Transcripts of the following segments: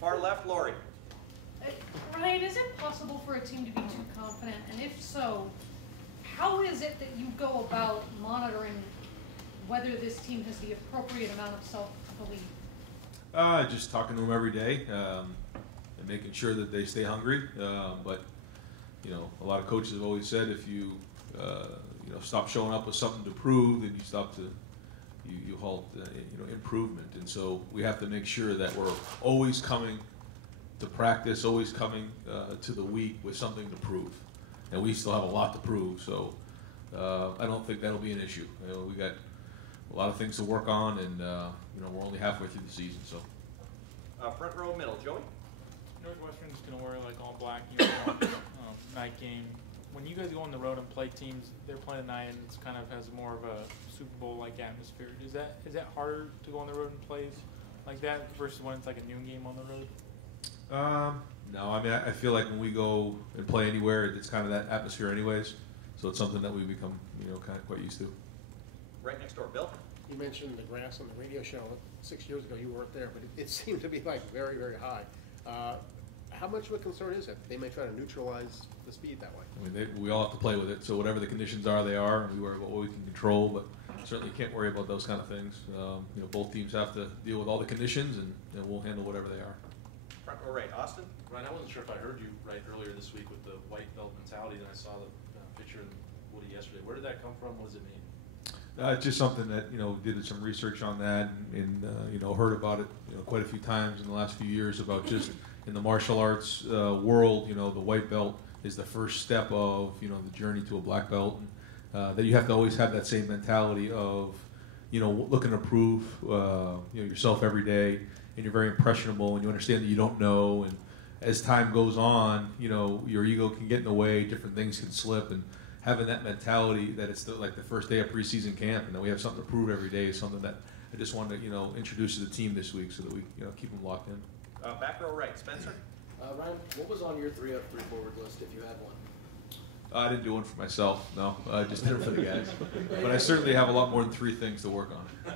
Far left, Lori. Ryan, is it possible for a team to be too confident? And if so, how is it that you go about monitoring whether this team has the appropriate amount of self-belief? Just talking to them every day and making sure that they stay hungry. But you know, a lot of coaches have always said if you stop showing up with something to prove, then you halt improvement. And so we have to make sure that we're always coming to practice, always coming to the week with something to prove. And we still have a lot to prove, so I don't think that'll be an issue. We got a lot of things to work on, and we're only halfway through the season. So front row, middle, Joey. Northwestern's gonna wear like all black uniform night game. When you guys go on the road and play teams, they're playing at night, and it's kind of has more of a Super Bowl-like atmosphere. Is that harder to go on the road and play like that versus when it's like a noon game on the road? No, I mean I feel like when we go and play anywhere, it's kind of that atmosphere anyways. So it's something that we become kind of quite used to. Right next door, Bill. You mentioned the grass on the radio show 6 years ago. You weren't there, but it seemed to be like very, very high. How much of a concern is it? They may try to neutralize the speed that way. I mean, we all have to play with it. So whatever the conditions are, they are, and we worry about what we can control. But certainly can't worry about those kind of things. Both teams have to deal with all the conditions, and we'll handle whatever they are. Front row, right, Austin. Ryan, I wasn't sure if I heard you right earlier this week with the white belt mentality. Then I saw the picture in Woody yesterday. Where did that come from? What does it mean? It's just something that did some research on that, and heard about it quite a few times in the last few years about just in the martial arts world. The white belt is the first step of the journey to a black belt, and that you have to always have that same mentality of looking to prove yourself every day, and you're very impressionable, and you understand that you don't know, and as time goes on, your ego can get in the way, different things can slip, and having that mentality that it's like the first day of preseason camp and that we have something to prove every day is something that I just wanted to introduce to the team this week so that we keep them locked in. Back row right, Spencer. Ryan, what was on your 3 up, 3 forward list if you had one? I didn't do one for myself, no. I just did it for the guys. But I certainly have a lot more than 3 things to work on.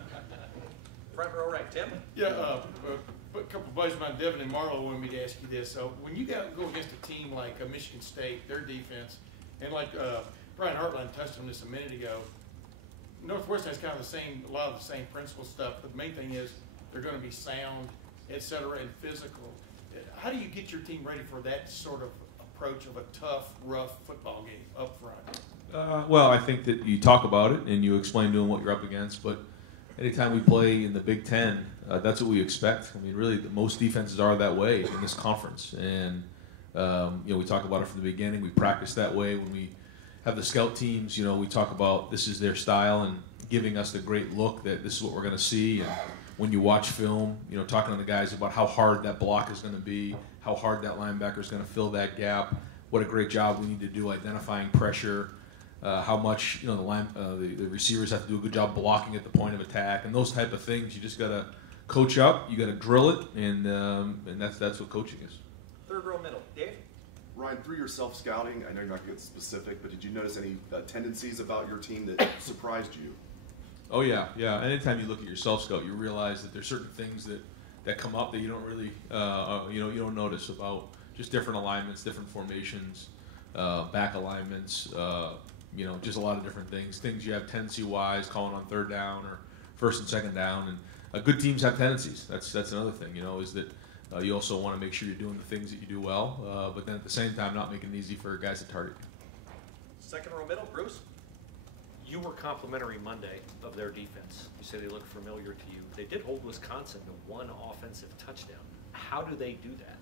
Front row right, Tim. Yeah, a couple of buddies of mine, Devin and Marlo, wanted me to ask you this. So when you go against a team like Michigan State, their defense, and like Brian Hartline touched on this a minute ago, Northwestern has kind of a lot of the same principle stuff. But the main thing is they're going to be sound, et cetera, and physical. How do you get your team ready for that sort of approach of a tough, rough football game up front? Well, I think that you talk about it and you explain to them what you're up against. But anytime we play in the Big Ten, that's what we expect. I mean, really, most defenses are that way in this conference. And, we talk about it from the beginning. We practice that way. When we have the scout teams, we talk about this is their style and giving us the great look that this is what we're going to see. And when you watch film, talking to the guys about how hard that block is going to be, how hard that linebacker is going to fill that gap, what a great job we need to do identifying pressure, how much the receivers have to do a good job blocking at the point of attack, and those type of things. You just got to coach up, you got to drill it, and that's what coaching is. Third row middle, Dave. Ryan, through your self-scouting, I know you're not going to get specific, but did you notice any tendencies about your team that surprised you? Oh yeah. Anytime you look at your self-scout, you realize that there's certain things that come up that you don't really you don't notice about just different alignments, different formations, back alignments, just a lot of different things you have tendency-wise, calling on third down or first and second down, and good teams have tendencies. That's another thing, is that you also want to make sure you're doing the things that you do well, but then at the same time not making it easy for guys to target. Second row middle, Bruce. You were complimentary Monday of their defense. You say they look familiar to you. They did hold Wisconsin to 1 offensive touchdown. How do they do that?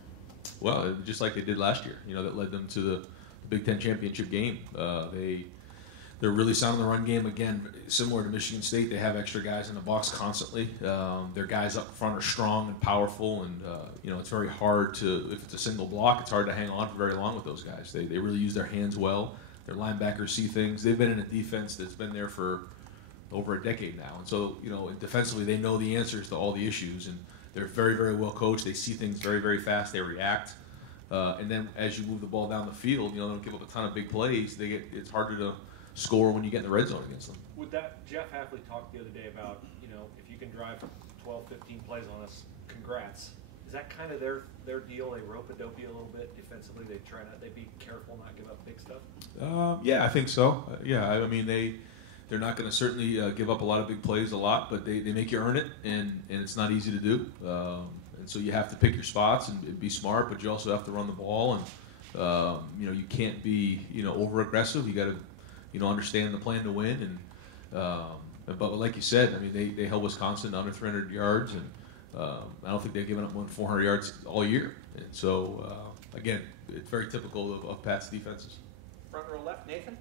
Well, just like they did last year, that led them to the Big Ten championship game. They're really sound in the run game. Again, similar to Michigan State, they have extra guys in the box constantly. Their guys up front are strong and powerful, and it's very hard if it's a single block, it's hard to hang on for very long with those guys. They really use their hands well. Their linebackers see things. They've been in a defense that's been there for over a decade now, and so defensively they know the answers to all the issues, and they're very, very well coached. They see things very, very fast. They react, and then as you move the ball down the field, they don't give up a ton of big plays. It's harder to score when you get in the red zone against them. Would that Jeff Hafley talked the other day about if you can drive 12, 15 plays on us, congrats. Is that kind of their deal? They rope-a-dope you a little bit defensively. They be careful, not give up big stuff. Yeah, I think so. Yeah, I mean they're not going to certainly give up a lot of big plays a lot, but they make you earn it, and it's not easy to do. And so you have to pick your spots and be smart, but you also have to run the ball, and you can't be over aggressive. You got to understand the plan to win, and but like you said, I mean they held Wisconsin under 300 yards, and I don't think they've given up more than 400 yards all year. And so again, it's very typical of Pat's defenses. Front row left, Nathan.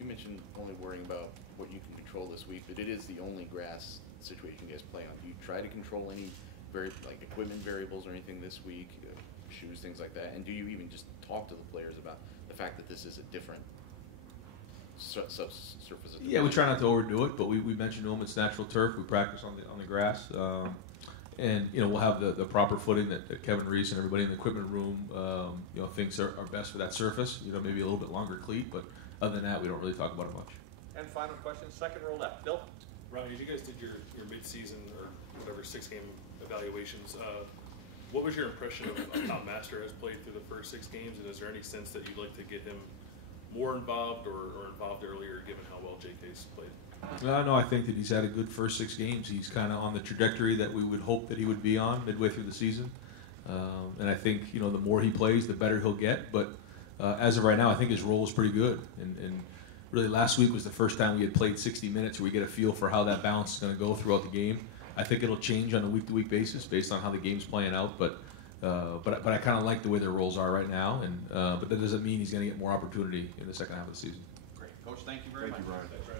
You mentioned only worrying about what you can control this week, but it is the only grass situation you guys play on. Do you try to control any equipment variables or anything this week, shoes, things like that? And do you even just talk to the players about the fact that this is a different surface? Yeah, we try not to overdo it, but we mentioned to them it's natural turf. We practice on the grass, and we'll have the proper footing that Kevin Reese and everybody in the equipment room thinks are best for that surface. Maybe a little bit longer cleat, but other than that, we don't really talk about it much. And final question, second row left, Bill. Ryan, as you guys did your mid-season or whatever 6-game evaluations, what was your impression of how Master has played through the first 6 games, and is there any sense that you'd like to get him more involved or involved earlier, given how well JK's played? No, I think that he's had a good first 6 games. He's kind of on the trajectory that we would hope that he would be on midway through the season. And I think, the more he plays, the better he'll get. But as of right now, I think his role is pretty good. And really last week was the first time we had played 60 minutes where we get a feel for how that balance is going to go throughout the game. I think it'll change on a week-to-week basis based on how the game's playing out. But I kind of like the way their roles are right now. And but that doesn't mean he's going to get more opportunity in the second half of the season. Great. Coach, thank you very much. Thank you, Brian.